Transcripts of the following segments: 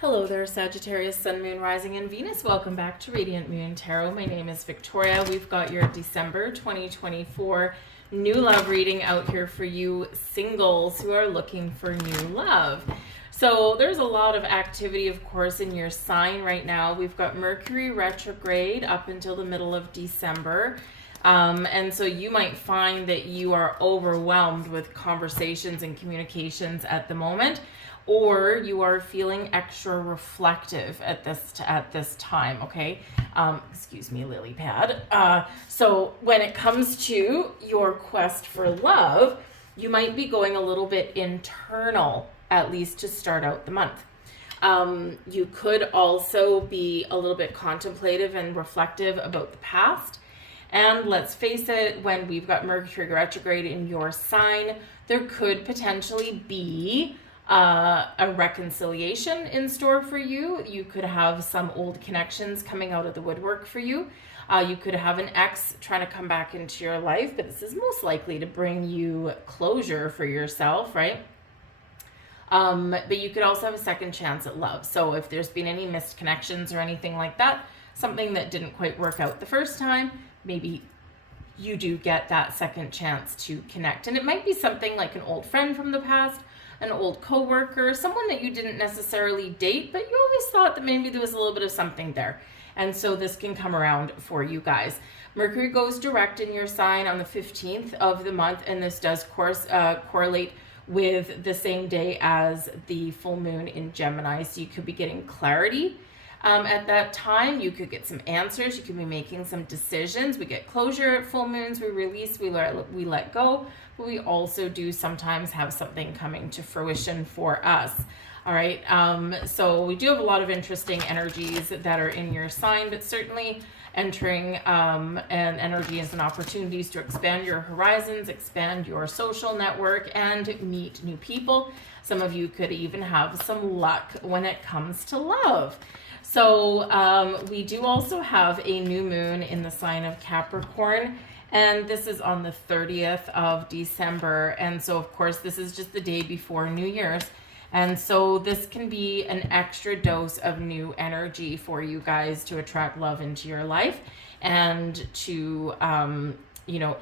Hello there, Sagittarius, Sun, Moon, Rising, and Venus. Welcome back to Radiant Moon Tarot. My name is Victoria. We've got your December 2024 new love reading out here for you singles who are looking for new love. So there's a lot of activity, of course, in your sign right now. We've got Mercury retrograde up until the middle of December. And so you might find that you are overwhelmed with conversations and communications at the moment, or you are feeling extra reflective at this time, okay? Excuse me, lily pad. So when it comes to your quest for love, you might be going a little bit internal, at least to start out the month. You could also be a little bit contemplative and reflective about the past. And let's face it, when we've got Mercury retrograde in your sign, there could potentially be a reconciliation in store for you. You could have some old connections coming out of the woodwork for you. You could have an ex trying to come back into your life, but this is most likely to bring you closure for yourself, right? But you could also have a second chance at love. So if there's been any missed connections or anything like that, something that didn't quite work out the first time, maybe you do get that second chance to connect. And it might be something like an old friend from the past, an old coworker, someone that you didn't necessarily date, but you always thought that maybe there was a little bit of something there. And so this can come around for you guys. Mercury goes direct in your sign on the 15th of the month, and this does correlate with the same day as the full moon in Gemini. So you could be getting clarity at that time. You could get some answers. You could be making some decisions. We get closure at full moons. We release, we let go. But we also do sometimes have something coming to fruition for us. All right. So we do have a lot of interesting energies that are in your sign, but certainly entering and energies and opportunities to expand your horizons, expand your social network, and meet new people. Some of you could even have some luck when it comes to love. So we do also have a new moon in the sign of Capricorn, and this is on the 30th of December. And so, of course, this is just the day before New Year's. And so this can be an extra dose of new energy for you guys to attract love into your life and to,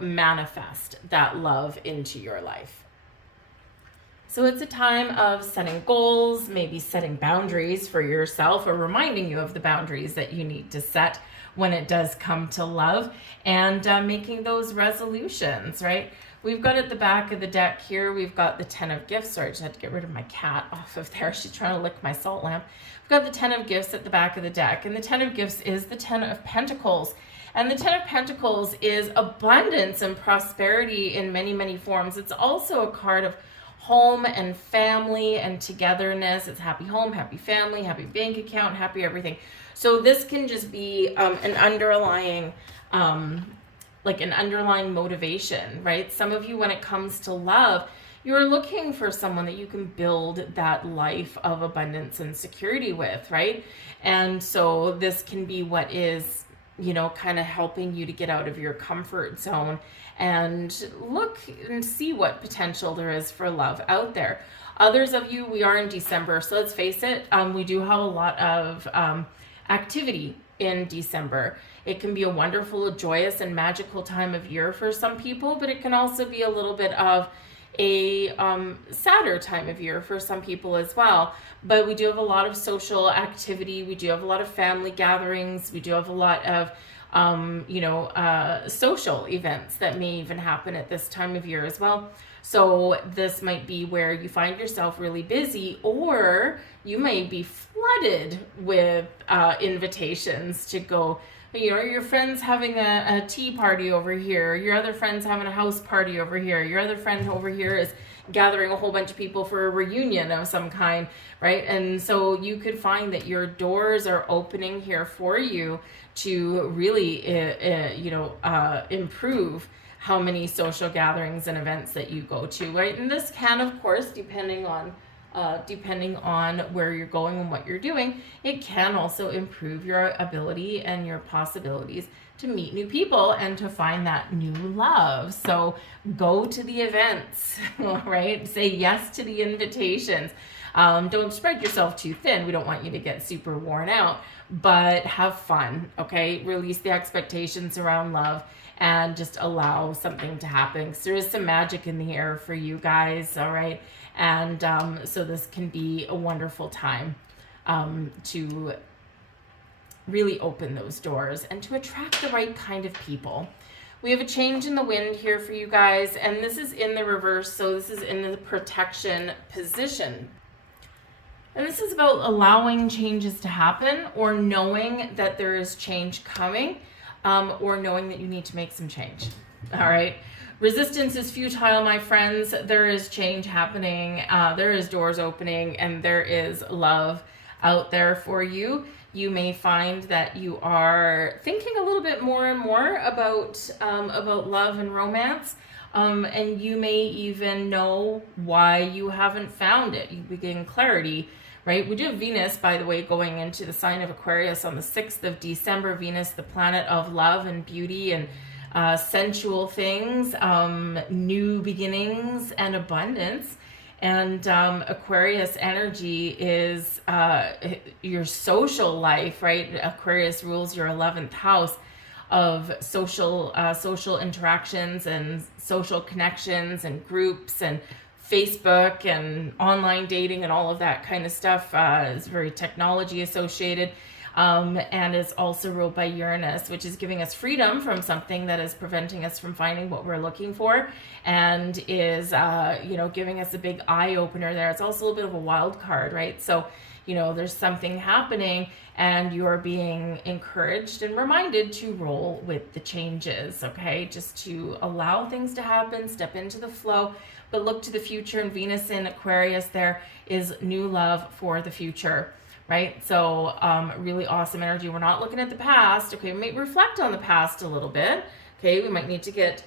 manifest that love into your life. So it's a time of setting goals, maybe setting boundaries for yourself, or reminding you of the boundaries that you need to set when it does come to love, and making those resolutions, right? We've got at the back of the deck here, we've got the 10 of Gifts. Sorry, I just had to get rid of my cat off of there. She's trying to lick my salt lamp. We've got the 10 of Gifts at the back of the deck, and the 10 of Gifts is the 10 of Pentacles. And the 10 of Pentacles is abundance and prosperity in many, many forms. It's also a card of home and family and togetherness. It's happy home, happy family, happy bank account, happy everything. So this can just be an underlying motivation, right? Some of you, when it comes to love, you're looking for someone that you can build that life of abundance and security with, right? And so this can be what is, kind of helping you to get out of your comfort zone and look and see what potential there is for love out there. Others of you, we are in December, so let's face it, we do have a lot of activity in December. It can be a wonderful, joyous, and magical time of year for some people, but it can also be a little bit of a sadder time of year for some people as well. But we do have a lot of social activity. We do have a lot of family gatherings. We do have a lot of social events that may even happen at this time of year as well. So this might be where you find yourself really busy, or you may be flooded with invitations to go. Your friend's having a tea party over here. Your other friend's having a house party over here. Your other friend over here is gathering a whole bunch of people for a reunion of some kind, right? And so you could find that your doors are opening here for you to really, improve how many social gatherings and events that you go to, right? And this can, of course, depending on depending on where you're going and what you're doing, it can also improve your ability and your possibilities to meet new people and to find that new love. So go to the events, right? Say yes to the invitations. Don't spread yourself too thin. We don't want you to get super worn out, but have fun, okay? Release the expectations around love and just allow something to happen. So there is some magic in the air for you guys, all right? And so this can be a wonderful time to really open those doors and to attract the right kind of people. We have a change in the wind here for you guys, and this is in the reverse, so this is in the protection position. And this is about allowing changes to happen, or knowing that there is change coming, or knowing that you need to make some change. All right. Resistance is futile, my friends. There is change happening. There is doors opening, and there is love out there for you. You may find that you are thinking a little bit more and more about love and romance. And you may even know why you haven't found it. You begin clarity, right? We do have Venus, by the way, going into the sign of Aquarius on the 6th of December. Venus, the planet of love and beauty and sensual things, new beginnings and abundance. And Aquarius energy is your social life, right? Aquarius rules your 11th house of social interactions and social connections and groups and Facebook and online dating and all of that kind of stuff. Is very technology associated. And is also ruled by Uranus, which is giving us freedom from something that is preventing us from finding what we're looking for, and is, giving us a big eye opener there. It's also a little bit of a wild card, right? So, there's something happening, and you are being encouraged and reminded to roll with the changes, okay? Just to allow things to happen, step into the flow, but look to the future. And Venus in Aquarius there is new love for the future. Right? So really awesome energy. We're not looking at the past. Okay, we might reflect on the past a little bit. Okay, we might need to get,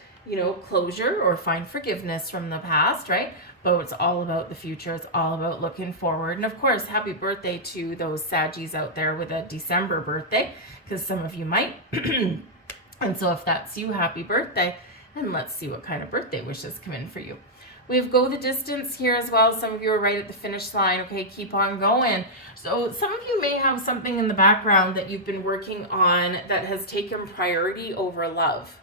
closure or find forgiveness from the past, right? But it's all about the future. It's all about looking forward. And of course, happy birthday to those Saggies out there with a December birthday, because some of you might. And so if that's you, happy birthday. And let's see what kind of birthday wishes come in for you. We have go the distance here as well. Some of you are right at the finish line. Okay, keep on going. So some of you may have something in the background that you've been working on that has taken priority over love.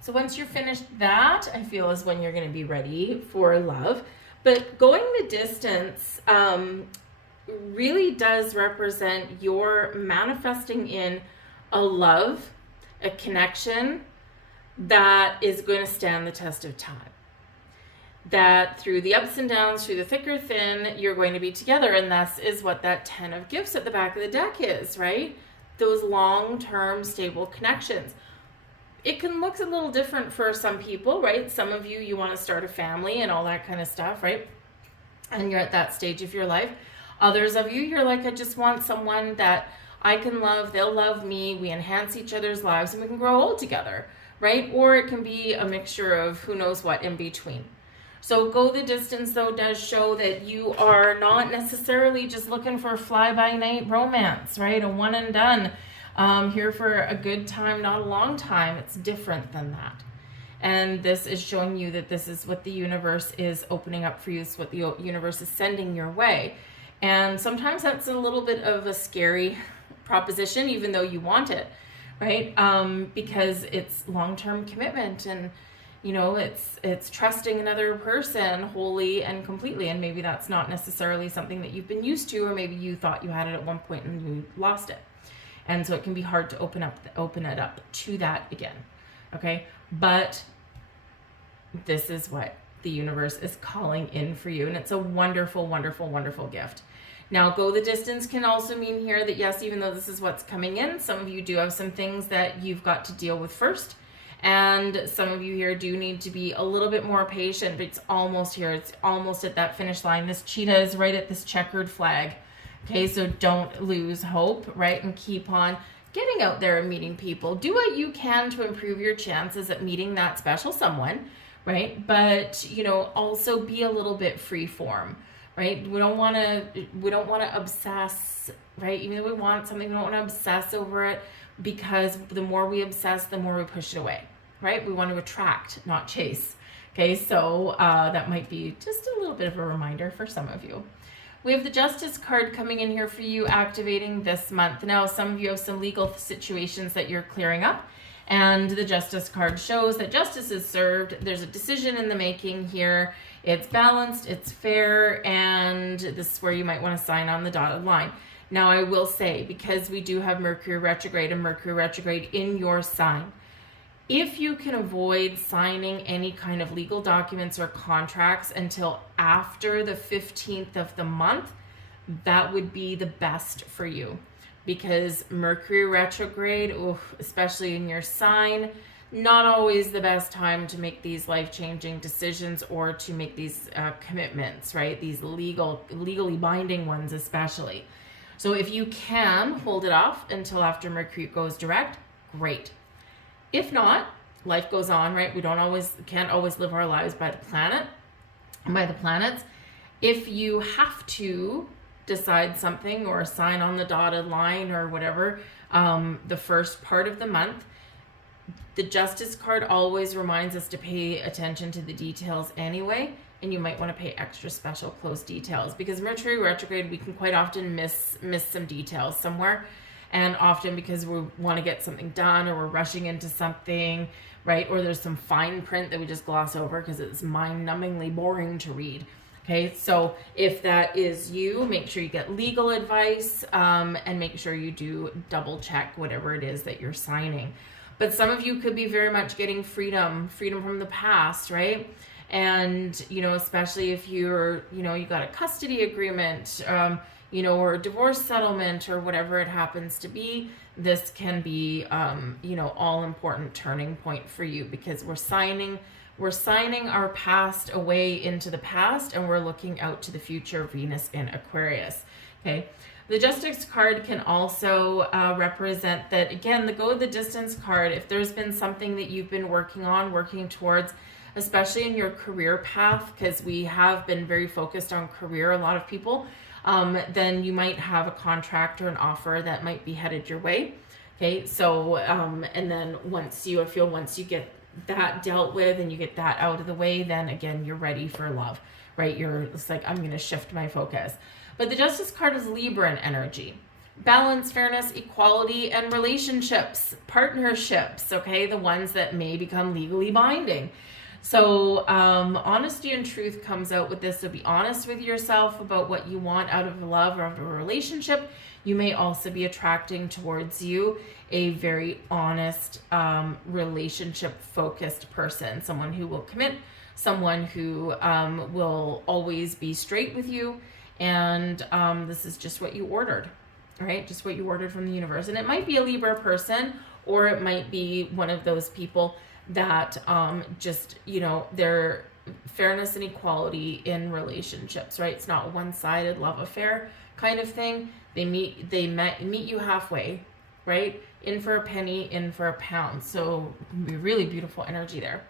So once you're finished that, I feel is when you're going to be ready for love. But going the distance really does represent your manifesting in a love, a connection that is going to stand the test of time. That through the ups and downs, through the thick or thin, you're going to be together. And that is what that 10 of gifts at the back of the deck is, right? Those long-term stable connections. It can look a little different for some people, right? Some of you want to start a family and all that kind of stuff, right? And you're at that stage of your life. Others of you, you're like, I just want someone that I can love, they'll love me, we enhance each other's lives, and we can grow old together, right? Or it can be a mixture of who knows what in between. So go the distance, though, does show that you are not necessarily just looking for fly-by-night romance, right? A one and done, here for a good time, not a long time. It's different than that. And this is showing you that this is what the universe is opening up for you. It's what the universe is sending your way. And sometimes that's a little bit of a scary proposition, even though you want it, right? Because it's long-term commitment, and it's trusting another person wholly and completely. And maybe that's not necessarily something that you've been used to, or maybe you thought you had it at one point and you lost it. And so it can be hard to open it up to that again. Okay. But this is what the universe is calling in for you. And it's a wonderful, wonderful, wonderful gift. Now, go the distance can also mean here that, yes, even though this is what's coming in, some of you do have some things that you've got to deal with first. And some of you here do need to be a little bit more patient, but it's almost here. It's almost at that finish line. This cheetah is right at this checkered flag. Okay, so don't lose hope, right? And keep on getting out there and meeting people. Do what you can to improve your chances at meeting that special someone, right? But, you know, also be a little bit free form, right? We don't want to obsess, right? Even though we want something, we don't want to obsess over it, because the more we obsess, the more we push it away, right? We want to attract, not chase. Okay, so that might be just a little bit of a reminder for some of you. We have the Justice card coming in here for you, activating this month. Now, some of you have some legal situations that you're clearing up, and the Justice card shows that justice is served. There's a decision in the making here. It's balanced, it's fair, and this is where you might want to sign on the dotted line. Now, I will say, because we do have Mercury retrograde and Mercury retrograde in your sign, if you can avoid signing any kind of legal documents or contracts until after the 15th of the month, that would be the best for you, because Mercury retrograde, especially in your sign, not always the best time to make these life-changing decisions or to make these commitments, right? These legally binding ones especially. So if you can hold it off until after Mercury goes direct, great. If not, life goes on, right? We can't always live our lives by the planets. If you have to decide something or sign on the dotted line or whatever, the first part of the month, the Justice card always reminds us to pay attention to the details anyway, and you might want to pay extra special close details, because Mercury retrograde, we can quite often miss some details somewhere. And often because we want to get something done, or we're rushing into something, right? Or there's some fine print that we just gloss over because it's mind-numbingly boring to read. Okay, so if that is you, make sure you get legal advice, and make sure you do double check whatever it is that you're signing. But some of you could be very much getting freedom from the past, right? And, you know, especially if you're, you know, you got a custody agreement, you know, or a divorce settlement or whatever it happens to be, this can be, you know, all important turning point for you, because we're signing our past away into the past, and we're looking out to the future, Venus in Aquarius. Okay. The Justice card can also represent that, again, the go the distance card. If there's been something that you've been working towards, especially in your career path, because we have been very focused on career, a lot of people, then you might have a contract or an offer that might be headed your way. Okay, so and then once you get that dealt with and you get that out of the way, then again you're ready for love, right? It's like, I'm going to shift my focus. But the Justice card is Libran energy. Balance, fairness, equality, and relationships, partnerships, okay? The ones that may become legally binding. So honesty and truth comes out with this. So be honest with yourself about what you want out of love or out of a relationship. You may also be attracting towards you a very honest, relationship-focused person, someone who will commit, someone who will always be straight with you. And this is just what you ordered, right? Just what you ordered from the universe. And it might be a Libra person, or it might be one of those people that just, you know, they're fairness and equality in relationships, right? It's not a one-sided love affair kind of thing. They meet you halfway, right? In for a penny, in for a pound. So it can be really beautiful energy there.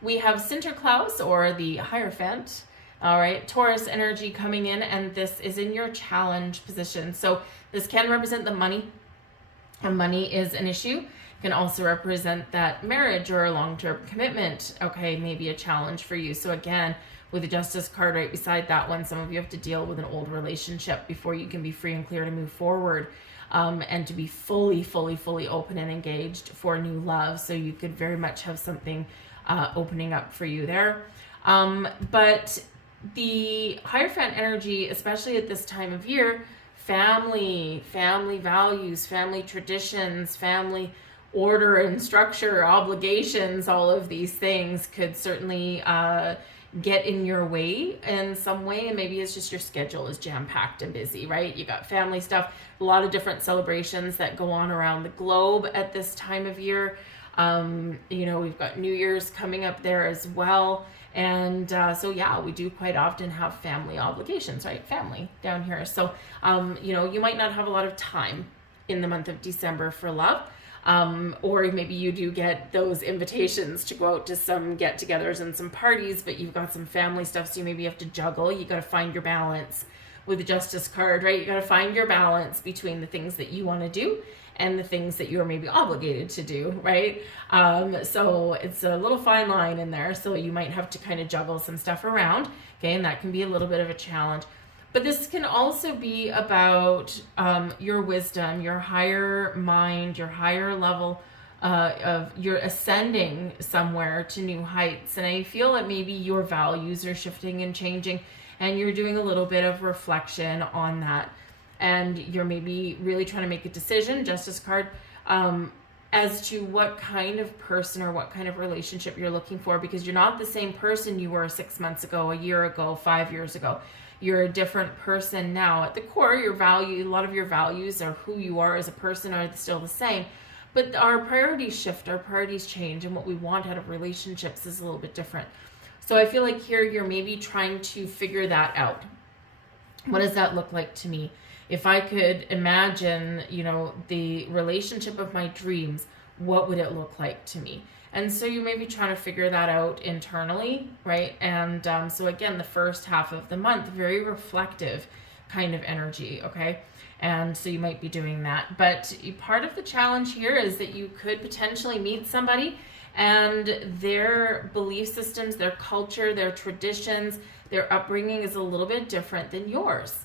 We have Sinterklaas, or the Hierophant. All right, Taurus energy coming in, and this is in your challenge position. So this can represent the money, and money is an issue. It can also represent that marriage or a long-term commitment, okay, maybe a challenge for you. So again, with the Justice card right beside that one, some of you have to deal with an old relationship before you can be free and clear to move forward, and to be fully open and engaged for new love. So you could very much have something opening up for you there. But the Hierophant energy, especially at this time of year, family values, family traditions, family order and structure, obligations, all of these things could certainly get in your way in some way. And maybe it's just your schedule is jam-packed and busy, right? You got family stuff, a lot of different celebrations that go on around the globe at this time of year. You know, we've got New Year's coming up there as well. And so, yeah, we do quite often have family obligations, right? Family down here. So, you know, you might not have a lot of time in the month of December for love. Or maybe you do get those invitations to go out to some get-togethers and some parties, but you've got some family stuff, so you maybe have to juggle. You got to find your balance with the Justice card, right? You got to find your balance between the things that you want to do and the things that you're maybe obligated to do, right? So it's a little fine line in there. So you might have to kind of juggle some stuff around, okay? And that can be a little bit of a challenge. But this can also be about your wisdom, your higher mind, your higher level of you're ascending somewhere to new heights. And I feel that maybe your values are shifting and changing, and you're doing a little bit of reflection on that. And you're maybe really trying to make a decision, Justice card, as to what kind of person or what kind of relationship you're looking for, because you're not the same person you were 6 months ago, a year ago, 5 years ago. You're a different person now. At the core, your value, a lot of your values or who you are as a person are still the same, but our priorities shift, our priorities change, and what we want out of relationships is a little bit different. So I feel like here you're maybe trying to figure that out. What does that look like to me? If I could imagine, the relationship of my dreams, what would it look like to me? And so you may be trying to figure that out internally, right? And so again, the first half of the month, very reflective kind of energy, okay? And so you might be doing that. But part of the challenge here is that you could potentially meet somebody and their belief systems, their culture, their traditions, their upbringing is a little bit different than yours.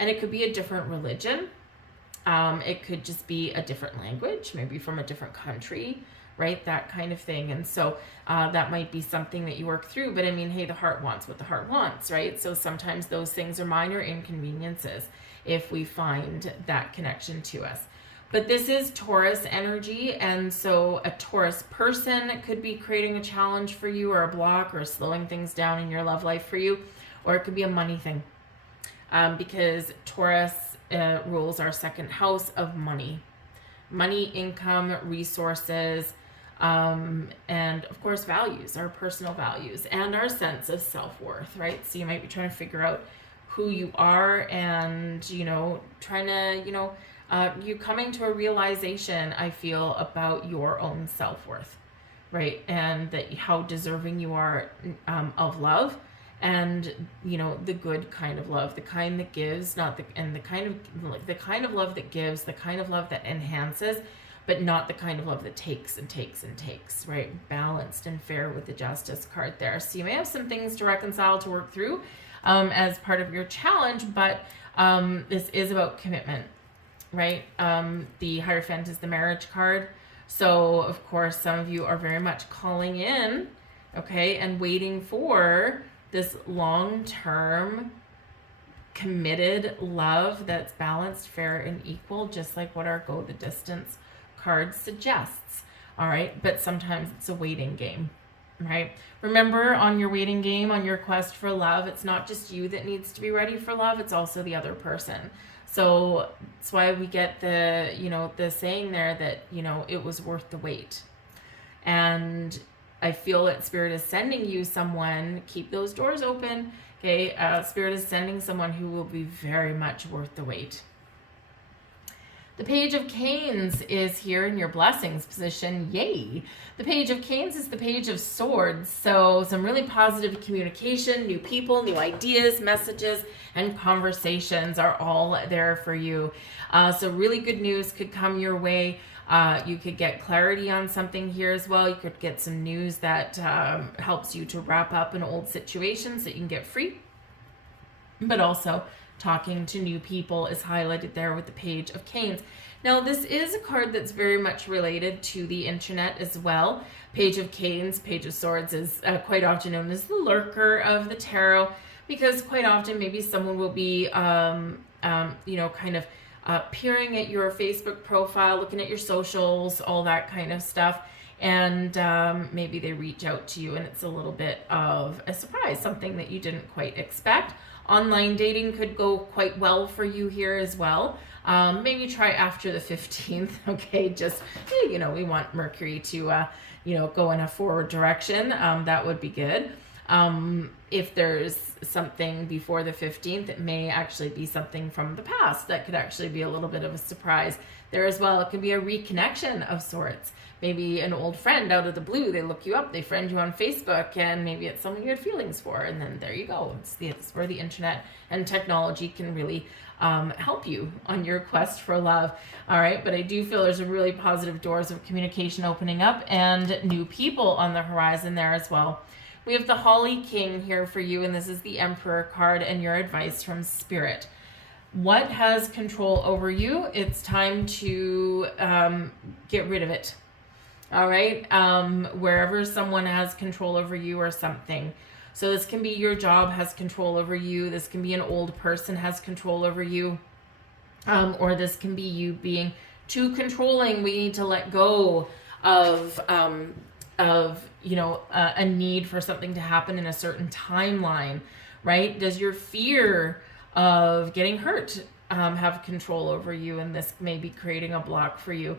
And it could be a different religion. It could just be a different language, maybe from a different country, right? That kind of thing. And so that might be something that you work through. But I mean, hey, the heart wants what the heart wants, right? So sometimes those things are minor inconveniences if we find that connection to us. But this is Taurus energy. And so a Taurus person could be creating a challenge for you or a block or slowing things down in your love life for you. Or it could be a money thing. Because Taurus rules our second house of money, income, resources, and of course values, our personal values and our sense of self-worth, right? So you might be trying to figure out who you are and, trying to, you coming to a realization, I feel, about your own self-worth, right? And that how deserving you are of love. And the good kind of love, the kind that gives, the kind of love that gives, the kind of love that enhances, but not the kind of love that takes and takes and takes, right? Balanced and fair with the Justice card there. So you may have some things to reconcile, to work through as part of your challenge, but this is about commitment, right? The Hierophant is the marriage card. So of course, some of you are very much calling in, okay, and waiting for this long-term committed love that's balanced, fair, and equal, just like what our Go the Distance card suggests. All right, but sometimes it's a waiting game, right? Remember, on your waiting game, on your quest for love, it's not just you that needs to be ready for love, it's also the other person. So that's why we get the, the saying there that, it was worth the wait. And I feel that Spirit is sending you someone, keep those doors open, okay? Spirit is sending someone who will be very much worth the wait. The Page of Canes is here in your blessings position. Yay! The Page of Canes is the Page of Swords. So some really positive communication, new people, new ideas, messages, and conversations are all there for you. So really good news could come your way. You could get clarity on something here as well. You could get some news that helps you to wrap up an old situation so that you can get free. But also talking to new people is highlighted there with the Page of Canes. Now, this is a card that's very much related to the internet as well. Page of Canes, Page of Swords is quite often known as the lurker of the tarot, because quite often maybe someone will be, peering at your Facebook profile, looking at your socials, all that kind of stuff. And maybe they reach out to you and it's a little bit of a surprise, something that you didn't quite expect. Online dating could go quite well for you here as well. Maybe try after the 15th, okay? Just, we want Mercury to, go in a forward direction. That would be good. If there's something before the 15th, it may actually be something from the past that could actually be a little bit of a surprise there as well. It could be a reconnection of sorts. Maybe an old friend out of the blue, they look you up, they friend you on Facebook, and maybe it's someone you had feelings for, and then there you go. It's where the internet and technology can really help you on your quest for love. All right, but I do feel there's a really positive doors of communication opening up and new people on the horizon there as well. We have the Holly King here for you, and this is the Emperor card and your advice from Spirit. What has control over you? It's time to get rid of it. All right, wherever someone has control over you or something. So this can be your job has control over you. This can be an old person has control over you. Or this can be you being too controlling. We need to let go of a need for something to happen in a certain timeline, right? Does your fear of getting hurt have control over you? And this may be creating a block for you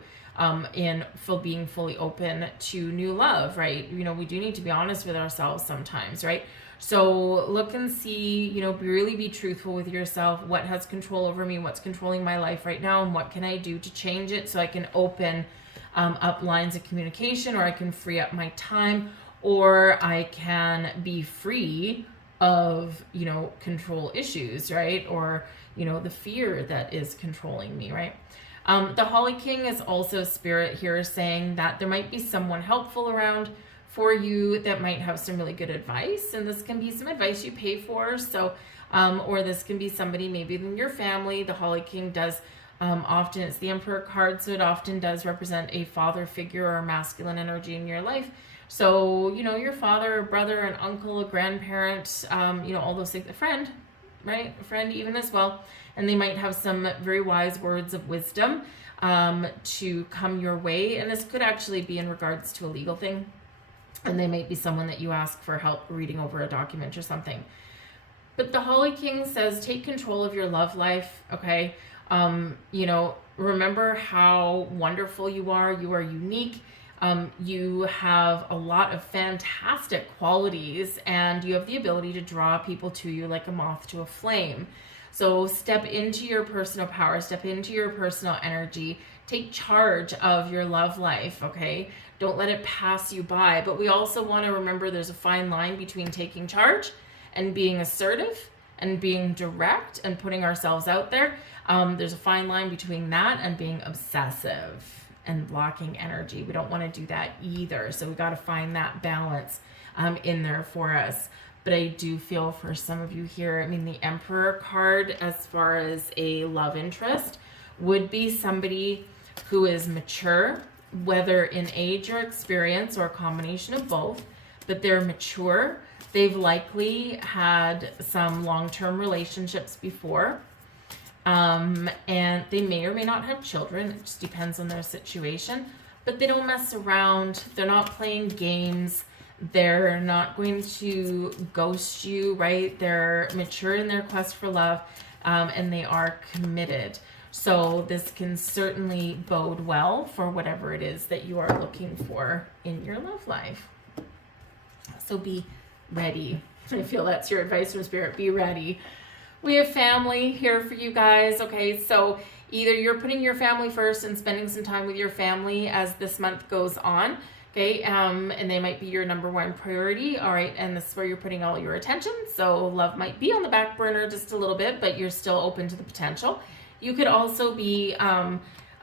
in being fully open to new love, right? We do need to be honest with ourselves sometimes, right? So look and see, really be truthful with yourself. What has control over me? What's controlling my life right now? And what can I do to change it so I can open up lines of communication, or I can free up my time, or I can be free of, control issues, right? Or, the fear that is controlling me, right? The Holly King is also Spirit here saying that there might be someone helpful around for you that might have some really good advice. And this can be some advice you pay for. So, or this can be somebody maybe in your family. The Holly King does often, it's the Emperor card, so it often does represent a father figure or masculine energy in your life. So, your father, a brother, an uncle, a grandparent, all those things, a friend, right? A friend even as well. And they might have some very wise words of wisdom to come your way. And this could actually be in regards to a legal thing. And they might be someone that you ask for help reading over a document or something. But the Holly King says, take control of your love life, okay? Remember how wonderful you are. You are unique. You have a lot of fantastic qualities, and you have the ability to draw people to you like a moth to a flame. So step into your personal power, step into your personal energy, take charge of your love life, okay? Don't let it pass you by. But we also want to remember there's a fine line between taking charge and being assertive and being direct and putting ourselves out there. There's a fine line between that and being obsessive and blocking energy. We don't want to do that either. So we got to find that balance in there for us. But I do feel for some of you here, the Emperor card, as far as a love interest, would be somebody who is mature, whether in age or experience or a combination of both, but they're mature. They've likely had some long-term relationships before. And they may or may not have children. It just depends on their situation. But they don't mess around. They're not playing games. They're not going to ghost you, right? They're mature in their quest for love, and they are committed. So this can certainly bode well for whatever it is that you are looking for in your love life. So be ready. I feel that's your advice from Spirit. Be ready. We have family here for you guys. Okay, so either you're putting your family first and spending some time with your family as this month goes on. Okay, and they might be your number one priority. All right, and this is where you're putting all your attention. So love might be on the back burner just a little bit, but you're still open to the potential. You could also be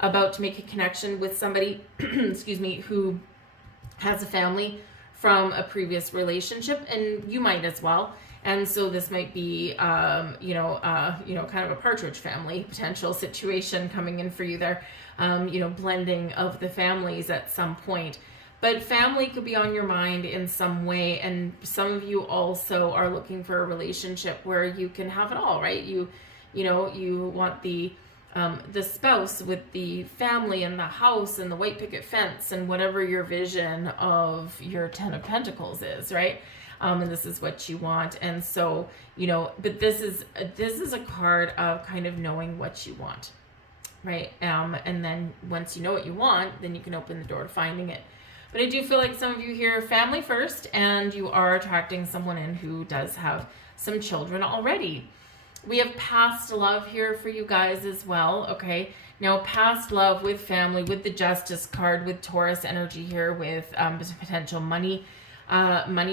about to make a connection with somebody, excuse me, who has a family from a previous relationship, and you might as well. And so this might be, kind of a partridge family potential situation coming in for you there, blending of the families at some point. But family could be on your mind in some way, and some of you also are looking for a relationship where you can have it all, right? You want the spouse with the family and the house and the white picket fence and whatever your vision of your 10 of Pentacles is, right? And this is what you want. And so, but this is a card of kind of knowing what you want, right? And then once you know what you want, then you can open the door to finding it. But I do feel like some of you here are family first, and you are attracting someone in who does have some children already. We have past love here for you guys as well, okay? Now, past love with family, with the Justice card, with Taurus energy here, with potential money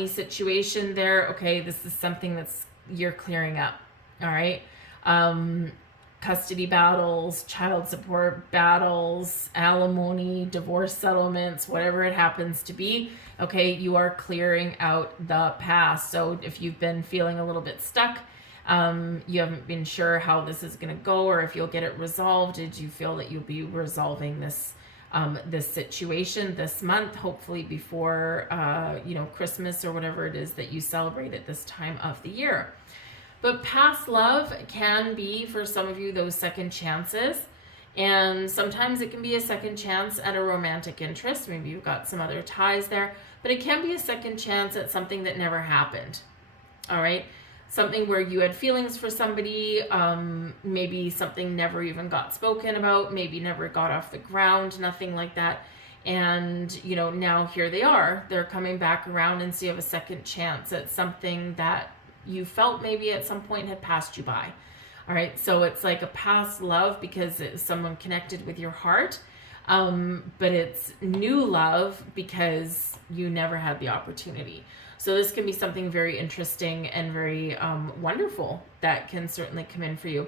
situation there, okay? This is something that's you're clearing up, all right? Custody battles, child support battles, alimony, divorce settlements, whatever it happens to be, okay? You are clearing out the past. So if you've been feeling a little bit stuck, you haven't been sure how this is going to go or if you'll get it resolved, did you feel that you'll be resolving this this situation this month, hopefully before Christmas or whatever it is that you celebrate at this time of the year. But past love can be, for some of you, those second chances. And sometimes it can be a second chance at a romantic interest. Maybe you've got some other ties there. But it can be a second chance at something that never happened. All right? Something where you had feelings for somebody. Maybe something never even got spoken about. Maybe never got off the ground. Nothing like that. And, now here they are. They're coming back around, and so you have a second chance at something that you felt maybe at some point had passed you by. All right, so it's like a past love because it's someone connected with your heart, but it's new love because you never had the opportunity. So this can be something very interesting and very wonderful that can certainly come in for you.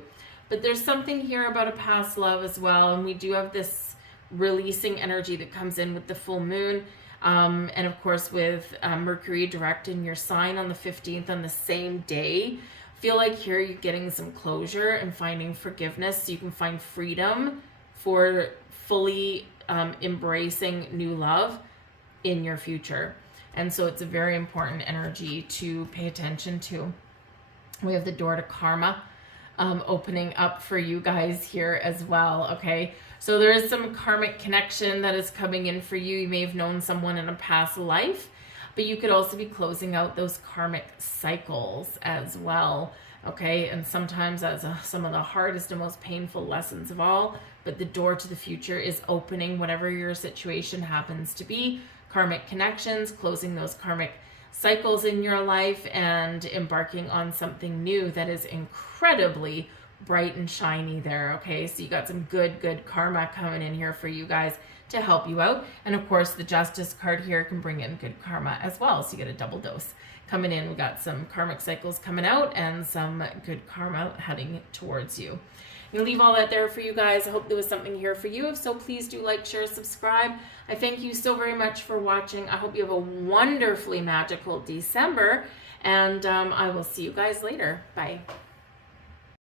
But there's something here about a past love as well, and we do have this releasing energy that comes in with the full moon. And of course with Mercury direct in your sign on the 15th on the same day. Feel like here you're getting some closure and finding forgiveness so you can find freedom for fully embracing new love in your future. And so it's a very important energy to pay attention to. We have the door to karma opening up for you guys here as well, okay? So there is some karmic connection that is coming in for you. You may have known someone in a past life, but you could also be closing out those karmic cycles as well, okay? And sometimes that's some of the hardest and most painful lessons of all, but the door to the future is opening, whatever your situation happens to be. Karmic connections, closing those karmic cycles in your life and embarking on something new that is incredibly bright and shiny there, okay? So you got some good karma coming in here for you guys to help you out. And of course, the Justice card here can bring in good karma as well. So you get a double dose coming in. We got some karmic cycles coming out and some good karma heading towards you. I'm gonna leave all that there for you guys. I hope there was something here for you. If so, please do like, share, subscribe. I thank you so very much for watching. I hope you have a wonderfully magical December, and I will see you guys later. Bye.